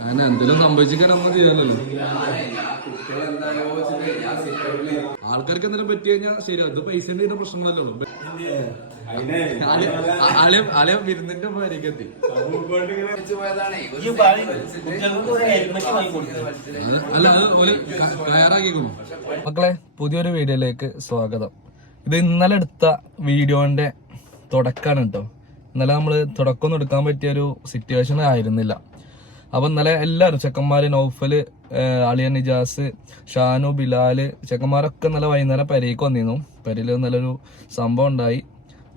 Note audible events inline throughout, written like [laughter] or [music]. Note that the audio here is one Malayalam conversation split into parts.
അങ്ങനെ എന്തെങ്കിലും സംഭവിച്ചിക്കാൻ നമ്മൾ ചെയ്യാനല്ലോ ആൾക്കാർക്ക് എന്തെങ്കിലും പറ്റി കഴിഞ്ഞാൽ ശരി അത് പൈസന്റെ ഇതിന്റെ പ്രശ്നങ്ങളല്ലോ ആലയം വിരുന്നിന്റെ ഭാര്യക്ക് എത്തി ഈ പാളി ഒരു ഹെൽമെറ്റ് വാങ്ങി കൊടുക്കുക അത് അല്ല അത് ഓൽ ക- കയറാക്കിക്കുന്നു മക്കളെ പുതിയൊരു വീഡിയോയിലേക്ക് സ്വാഗതം. ഇത് ഇന്നലെ എടുത്ത വീഡിയോന്റെ തുടക്കാണ് കേട്ടോ. ഇന്നലെ നമ്മൾ തുടക്കമൊന്നും എടുക്കാൻ പറ്റിയ ഒരു സിറ്റുവേഷൻ ആയിരുന്നില്ല. അപ്പൊ ഇന്നലെ എല്ലാവരും ചെക്കന്മാര് നൗഫൽ അളിയൻ നിജാസ് ഷാനു ബിലാൽ ചെക്കന്മാരൊക്കെ ഇന്നലെ വൈകുന്നേരം പെരയ്ക്ക് വന്നിരുന്നു. പെരയിൽ നല്ലൊരു സംഭവം ഉണ്ടായി.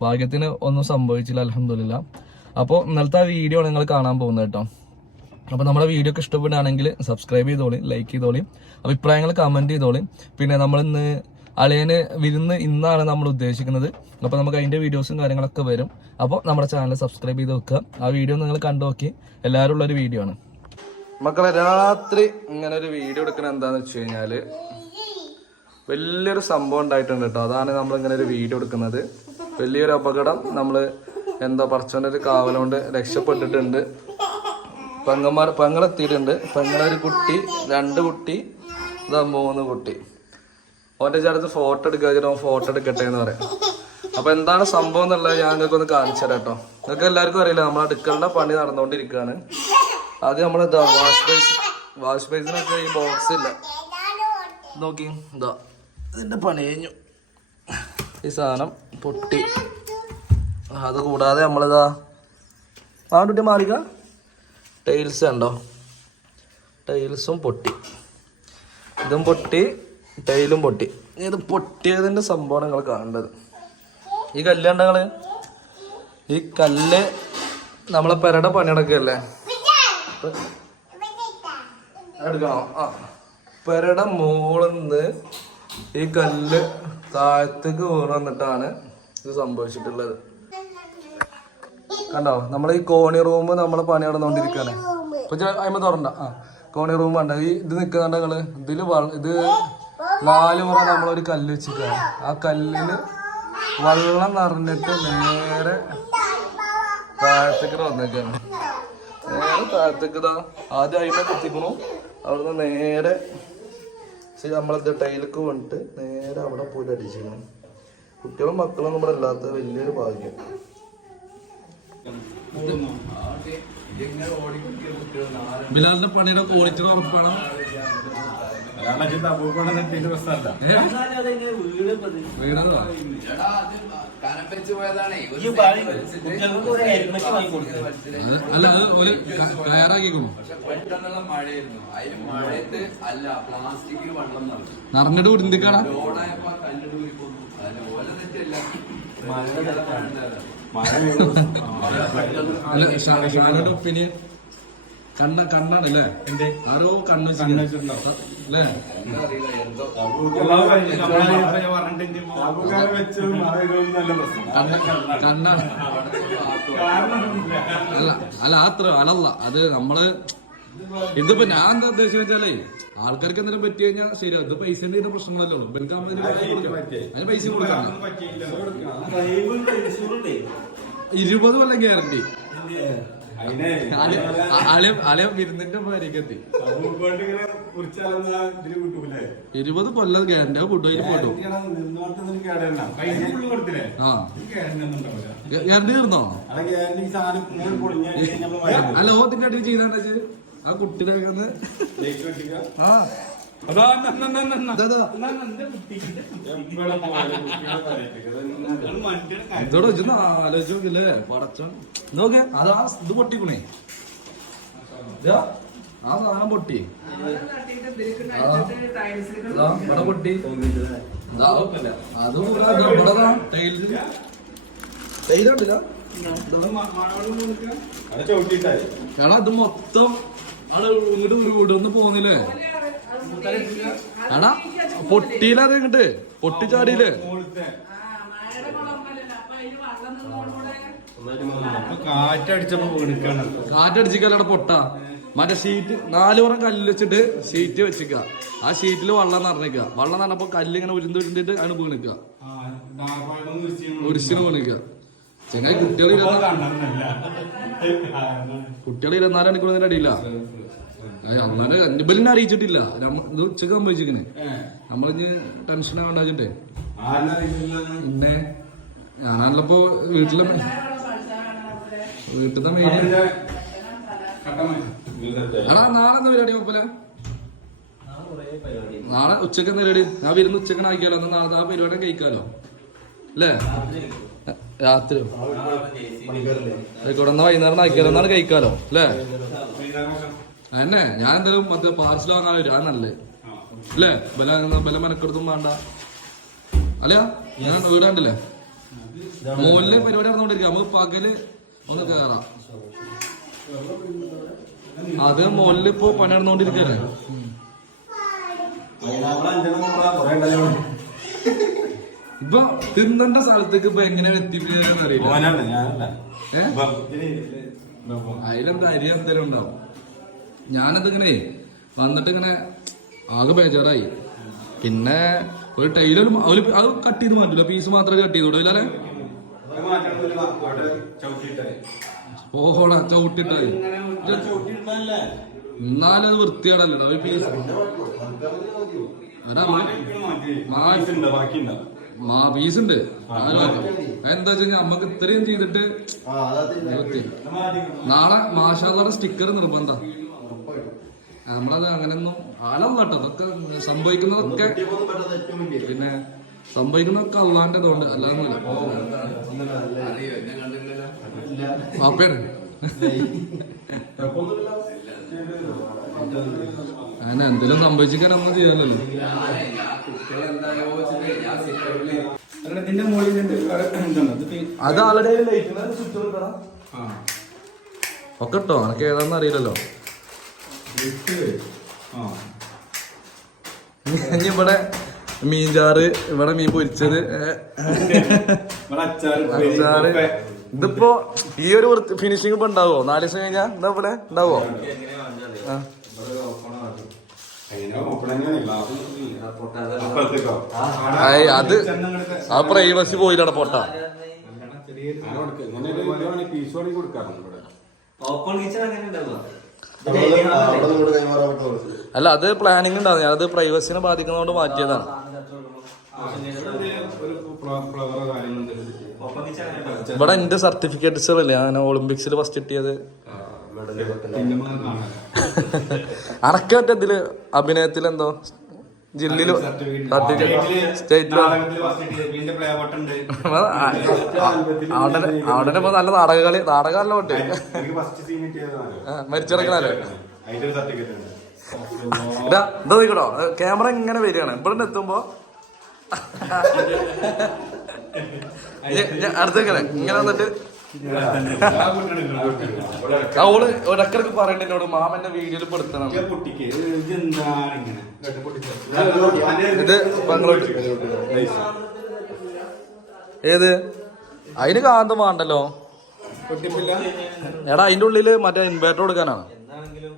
ഭാഗ്യത്തിന് ഒന്നും സംഭവിച്ചില്ല അലഹമില്ല അപ്പോൾ ഇന്നലത്തെ ആ വീഡിയോ നിങ്ങൾ കാണാൻ പോകുന്നത് കേട്ടോ. അപ്പോൾ നമ്മുടെ വീഡിയോ ഒക്കെ ഇഷ്ടപ്പെടുകയാണെങ്കിൽ സബ്സ്ക്രൈബ് ചെയ്തോളി ലൈക്ക് ചെയ്തോളി. അഭിപ്രായങ്ങൾ കമന്റ് ചെയ്തോളി. പിന്നെ നമ്മൾ ഇന്ന് അളിയന് വിരുന്ന് ഇന്നാണ് നമ്മൾ ഉദ്ദേശിക്കുന്നത്. അപ്പോൾ നമുക്ക് അതിന്റെ വീഡിയോസും കാര്യങ്ങളൊക്കെ വരും. അപ്പോൾ നമ്മുടെ ചാനൽ സബ്സ്ക്രൈബ് ചെയ്ത് വെക്കുക. ആ വീഡിയോ നിങ്ങൾ കണ്ടു നോക്കി. എല്ലാവരും ഉള്ള ഒരു വീഡിയോ ആണ്. മക്കളെ രാത്രി ഇങ്ങനെ ഒരു വീഡിയോ എടുക്കണ എന്താന്ന് വെച്ച് കഴിഞ്ഞാൽ വലിയൊരു സംഭവം ഉണ്ടായിട്ടുണ്ട് കേട്ടോ. അതാണ് നമ്മൾ ഇങ്ങനെ ഒരു വീഡിയോ എടുക്കുന്നത്. വലിയൊരു അപകടം. നമ്മൾ എന്താ പറച്ചോന്റെ ഒരു കാവലുകൊണ്ട് രക്ഷപ്പെട്ടിട്ടുണ്ട്. പെങ്ങന്മാർ പെങ്ങളെത്തിയിട്ടുണ്ട്. പെങ്ങളൊരു കുട്ടി രണ്ട് കുട്ടി ഇതാ മൂന്ന് കുട്ടി. ഓന്റെ ചേർത്ത് ഫോട്ടോ എടുക്കുക ചേട്ടാ ഫോട്ടോ എടുക്കട്ടെ എന്ന് പറയാം. അപ്പൊ എന്താണ് സംഭവം എന്നുള്ളത് ഞാൻ നിങ്ങൾക്ക് ഒന്ന് കാണിച്ചു തരാം കേട്ടോ. നിങ്ങൾക്ക് എല്ലാവർക്കും അറിയില്ല നമ്മൾ അടുക്കളുടെ പണി നടന്നുകൊണ്ടിരിക്കുകയാണ്. അത് നമ്മൾ ഇതാ വാഷ് ബേസ് വാഷ് ബേസിനൊക്കെ ഈ ബോക്സ് ഇല്ല. നോക്കി ഇതാ ഇതിന്റെ പണി കഴിഞ്ഞു. ഈ സാധനം പൊട്ടി. അത് കൂടാതെ നമ്മളിതാ ആ കുട്ടി മാറിക്ക. ടൈൽസ് ഉണ്ടോ ടൈൽസും പൊട്ടി. ഇതും പൊട്ടി. ടൈലും പൊട്ടി. ഇത് പൊട്ടിയതിന്റെ സംഭവമാണ് നിങ്ങൾ കാണേണ്ടത്. ഈ കല്ല് കണ്ട നിങ്ങൾ? ഈ കല്ല് നമ്മളെ പെരയുടെ പണിയടക്കല്ലേ? എടുക്കണോ. ആ. പെരയുടെ മുകളിന്ന് ഈ കല്ല് താഴത്തേക്ക് വീണ് വന്നിട്ടാണ് ഇത് സംഭവിച്ചിട്ടുള്ളത്. കണ്ടോ? നമ്മൾ ഈ കോണി റൂം നമ്മൾ പണി നടന്നുകൊണ്ടിരിക്കുകയാണ്. ഇപ്പൊ അതിമ തുറണ്ട ആ. കോണി റൂം കണ്ട? ഈ ഇത് നിൽക്കുന്നുണ്ട് നിങ്ങൾ? ഇതിൽ ഇത് നാല് മുറ നമ്മളൊരു കല്ല് വെച്ചിട്ടാണ് ആ കല്ലിൽ വെള്ളം നിറഞ്ഞിട്ട് നേരെ താഴത്തേക്ക് വന്നേക്കാണ്. നേരെ താഴത്തേക്ക് ഇതാ ആദ്യം അയിമ കുത്തിക്കണു. അവിടുന്ന് നേരെ നമ്മളത് ടൈലൊക്കെ വന്നിട്ട് നേരെ അവിടെ പോയി അടിച്ചിരുന്നു കുട്ടികളും മക്കളും നമ്മുടെ അല്ലാത്ത വലിയൊരു ഭാഗ്യം. ബിലാലിന്റെ പണിയുടെ ക്വാളിറ്റി ഉറപ്പാണ്. അല്ല അത് ഒരു കയറാക്കിക്കണു? പെട്ടെന്നുള്ള മഴയായിരുന്നു. അതിന് മഴയത്ത് അല്ല പ്ലാസ്റ്റിക്കിൽ വെള്ളം നിറഞ്ഞു. നിറഞ്ഞിട്ട് ഉരുന്തിക്കാണ ലോഡായപ്പോ ആ കല്ലിട്ട് പോയിക്കൊണ്ടു അതിന് ഓല തെറ്റല്ല. അല്ല ഷാ- ഷാനോയുടെ ഒപ്പീനിയൻ കണ്ണ കണ്ണാണ് അല്ലേ എന്റെ ആരോ കണ്ണ് അല്ലേ? കണ്ണ കണ്ണാണ്. അല്ല അല്ല അത്ര അല്ലല്ല അത് നമ്മൾ ഇതിപ്പോ ഞാൻ എന്താ ഉദ്ദേശം വെച്ചാലേ ആൾക്കാർക്ക് എന്തെങ്കിലും പറ്റി കഴിഞ്ഞാൽ ശരി അത് പൈസ ഇത് പ്രശ്നങ്ങളല്ലേ. അതിന് പൈസ കൊടുക്കാം. ഇരുപത് കൊല്ലം ഗ്യാരണ്ടി. വിരുന്നിന്റെ ഇരുപത് കൊല്ലം ഗ്യാരണ്ടി ആ. അതിന് പോട്ടു ആ ഗ്യാരണ്ടി തീർന്നോ? അല്ല ഓത്തിന്റെ അടിയിൽ ചെയ്താണ്ടെച്ച് ആ കുട്ടിയുടെ ആ. ആലോചിച്ച് നോക്കില്ലേ. പടച്ചോൻ. നോക്ക് അതാ ഇത് പൊട്ടിക്കണേ ആ സാധനം പൊട്ടി. ഇവിടെ പൊട്ടി. അതും ഇവിടെ എടാ ഇത് മൊത്തം ആൾ ഇങ്ങോട്ട് ഒരു വീടൊന്ന് പോന്നില്ലേ? എടാ പൊട്ടിയിലത് ഇങ്ങോട്ട് പൊട്ടിച്ചാടിയില്ലേ? കാറ്റടിച്ചിക്കല്ലട പൊട്ട? മറ്റേ ഷീറ്റ് നാല് പുറം കല്ല് വെച്ചിട്ട് ഷീറ്റ് വെച്ചിക്ക. ആ ഷീറ്റിൽ വള്ളം നിറഞ്ഞിക്ക. വള്ളം നിറഞ്ഞപ്പോ കല്ല് ഇങ്ങനെ ഉരുണ്ട് ഉരുണ്ടിട്ട് അതിന് വീണിക്ക. ഉരിശിന് വീണിക്ക. ചെങ്ങായി കുട്ടികൾ കുട്ടികൾ ഇരുപത്തിനാല് മണിക്കൂർ അടിയില്ല അന്നാൽ അഞ്ചുബലിനെ അറിയിച്ചിട്ടില്ല ഇത് ഉച്ചയ്ക്ക് സംഭവിച്ചിരിക്കണേ നമ്മളിഞ്ഞ് ടെൻഷൻ ആവണ്ട വെച്ചിട്ടേ പിന്നെ ഞാനാണല്ലോ വീട്ടിലെ വീട്ടിലത്തെ മെയിൻ എടാ നാളെ എന്താ പരിപാടി മുപ്പല നാളെ ഉച്ചയ്ക്ക് എന്താ പരിപാടി ഞാൻ വരുന്ന ഉച്ചക്കണ ആക്കിയാലോ എന്നാ നാളെ ആ പരിപാടി കഴിക്കാലോ അല്ലേ രാത്രി ആയിക്കോട്ടെ എന്നാ വൈകുന്നേരം ആക്കിയാലോ എന്നാണ് കഴിക്കാലോ അല്ലേ എന്നെ ഞാൻ എന്തായാലും മറ്റേ പാർസൽ വാങ്ങാൻ വരും അത് അല്ലേ? ബല ബല മെനക്കെടുത്തും വേണ്ട. അല്ല ഞാൻ വീടാണ്ടല്ലേ? മോലിലെ പരിപാടി നടന്നുകൊണ്ടിരിക്കുക നമുക്ക് പകൽ ഒന്ന് കേറാം. അത് മോലിൽ ഇപ്പൊ പണി നടന്നുകൊണ്ടിരിക്കല്ലേ ഇപ്പൊ തിന്നണ്ട സ്ഥലത്തേക്ക് ഇപ്പൊ എങ്ങനെ എത്തിപ്പിക്കാന്ന് അറിയില്ല. അതിലെന്താ അരി എന്തെങ്കിലും ഉണ്ടാവും? ഞാനതിങ്ങനെ വന്നിട്ട് ഇങ്ങനെ ആകെ ബേജാറായി. പിന്നെ ഒരു ടൈലർ ഒരു അത് കട്ട് ചെയ്ത് മാറ്റില്ല പീസ് മാത്രമേ കട്ട് ചെയ്തോളൂ ഇല്ലാലേ? ഓഹോടാ ചവിട്ടിട്ടായി. എന്നാലും അത് വൃത്തിയാടല്ലോ ഒരു പീസ് അതാ മാ പീസ് ഉണ്ട്. എന്താ വെച്ചാൽ നമ്മക്ക് ഇത്രയും ചെയ്തിട്ട്. നാളെ മാഷാദയുടെ സ്റ്റിക്കർ നിർബന്ധ. നമ്മളത് അങ്ങനെയൊന്നും ആളല്ല കേട്ടോ അതൊക്കെ സംഭവിക്കുന്നതൊക്കെ പിന്നെ സംഭവിക്കുന്നതൊക്കെ അള്ളാന്റെ അല്ലാതെ അല്ലാതൊന്നുമില്ല. പാപ്പയാണ് അങ്ങനെ എന്തെങ്കിലും സംഭവിച്ചിരിക്കാനൊന്നും ചെയ്യാനല്ലോ ചെയ്യാമല്ലോ അത് ആളുടെ ഒക്കെ കേട്ടോ അനക്ക് ഏതാണെന്ന് അറിയില്ലല്ലോ. ഇനി ഇവിടെ മീൻചാറ് ഇവിടെ മീൻ പൊരിച്ചത് അച്ചാറ് ഇതിപ്പോ ഈ ഒരു ഫിനിഷിംഗ് ഇപ്പൊ ഉണ്ടാവോ നാല് ദിവസം കഴിഞ്ഞാ എന്താ ഇവിടെ ഉണ്ടാവോ അത് ആ പ്രൈവസി പോയില്ല പൊട്ട. ഓപ്പൺ കിച്ചൺ അങ്ങനെ ഉണ്ടാവുക അല്ല അത് പ്ലാനിങ് ഉണ്ടാവും. ഞാനത് പ്രൈവസിനെ ബാധിക്കുന്നതുകൊണ്ട് മാറ്റിയതാണ്. ഇവിടെ എന്റെ സർട്ടിഫിക്കറ്റ്സ് അല്ലേ ഞാൻ ഒളിമ്പിക്സിൽ ഫസ്റ്റ് കിട്ടിയത്. അനക്ക് മറ്റേ ഇതിൽ അഭിനയത്തിൽ എന്തോ ജില്ലയിൽ സർട്ടിഫിക്കറ്റ് സ്റ്റേറ്റ് അവിടെ ഇപ്പൊ നല്ല നാടകകളി നാടകമല്ല പോട്ടെ മരിച്ചിറക്കണല്ലേ? ഇതാ ഇതാ നോക്കണോ ക്യാമറ ഇങ്ങനെ വരികയാണ്. ഇവിടെ എത്തുമ്പോ [laughs] അടുത്തേക്കണേ ഇങ്ങനെ വന്നിട്ട് ആ ഓൾ ഒരക്കരക്ക് പറയണ്ട എന്നോട്. മാമന്റെ വീഡിയോയിൽ പെടുത്തണം. ഇത് ബംഗ്ലോട്ട് ഏത്? അതിന് കാന്തം വേണ്ടല്ലോ. എടാ അതിന്റെ ഉള്ളിൽ മറ്റേ ഇൻവേർട്ടർ കൊടുക്കാനാണ്. എന്താണെങ്കിലും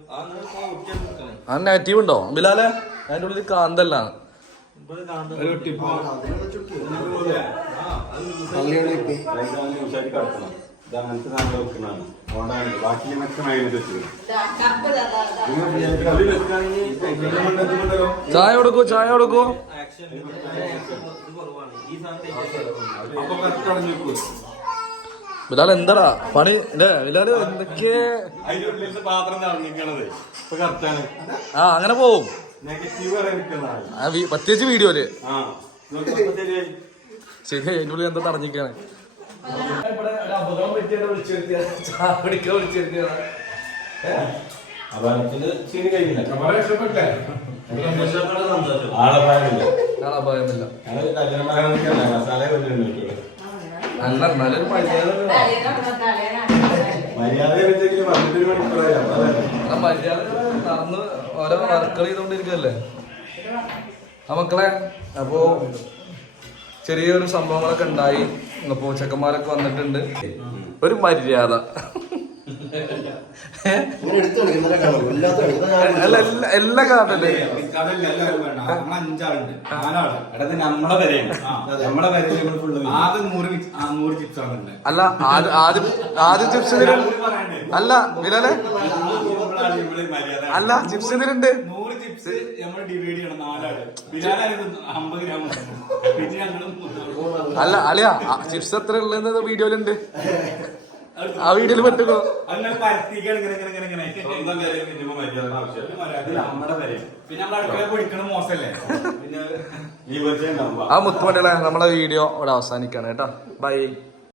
ആ നെഗറ്റീവ് ഉണ്ടോ? ബിലാലെ അതിന്റെ ഉള്ളിൽ കാന്തല്ല. ചായ കൊടുക്കൂ ചായ കൊടുക്കൂ. ആക്ഷൻ ഇത് കുറവാണ്. ഈ സാധനത്തെ ബിലാൽ എന്താടാ? പണി ബിലാൽ എന്തൊക്കെ? പാത്രം നിറഞ്ഞിരിക്കണത് ഇപ്പൊ കറക്റ്റാണ് ആ അങ്ങനെ പോവും. പ്രത്യേകിച്ച് വീഡിയോൽ ശരി ആ, ഉള്ളിൽ എന്താ വീഡിയോയിൽ ആ വിളിച്ചു സീന് കഴിഞ്ഞില്ല ആളെ കല്യാണം പറയാൻ മസാല അല്ല മര്യാദ മര്യാദ വെച്ചെങ്കിൽ പന്ത്രണ്ട് മണിക്കൂറായി. അപ്പൊ അതല്ലേ. ആ മര്യാദ നടന്ന് ഓരോ വർക്കുകൾ ചെയ്തുകൊണ്ടിരിക്കല്ലേ ആ മക്കളെ അപ്പോ ചെറിയൊരു സംഭവങ്ങളൊക്കെ ഉണ്ടായി. അപ്പോ ചെക്കന്മാരൊക്കെ വന്നിട്ടുണ്ട്. ഒരു മര്യാദ. അല്ല എല്ലാ അല്ല? ആദ്യം ആദ്യം ചിപ്സ് അല്ല ബിലാലെ അല്ല ചിപ്സ് ഇതിലുണ്ട്. നൂറ് ചിപ്സ് നമ്മൾ ഡിവൈഡ് ചെയ്യണം നാലാൾ. ബിലാലും അമ്പത് ഗ്രാം അല്ല അളിയാ ചിപ്സ് എത്ര ഉള്ളത് വീഡിയോയിലുണ്ട്. ആ വീഡിയോയിൽ പറ്റുമോ ആ മുത്തുമണികളെ നമ്മളെ വീഡിയോ ഇവിടെ അവസാനിക്കാണ് കേട്ടോ. ബൈ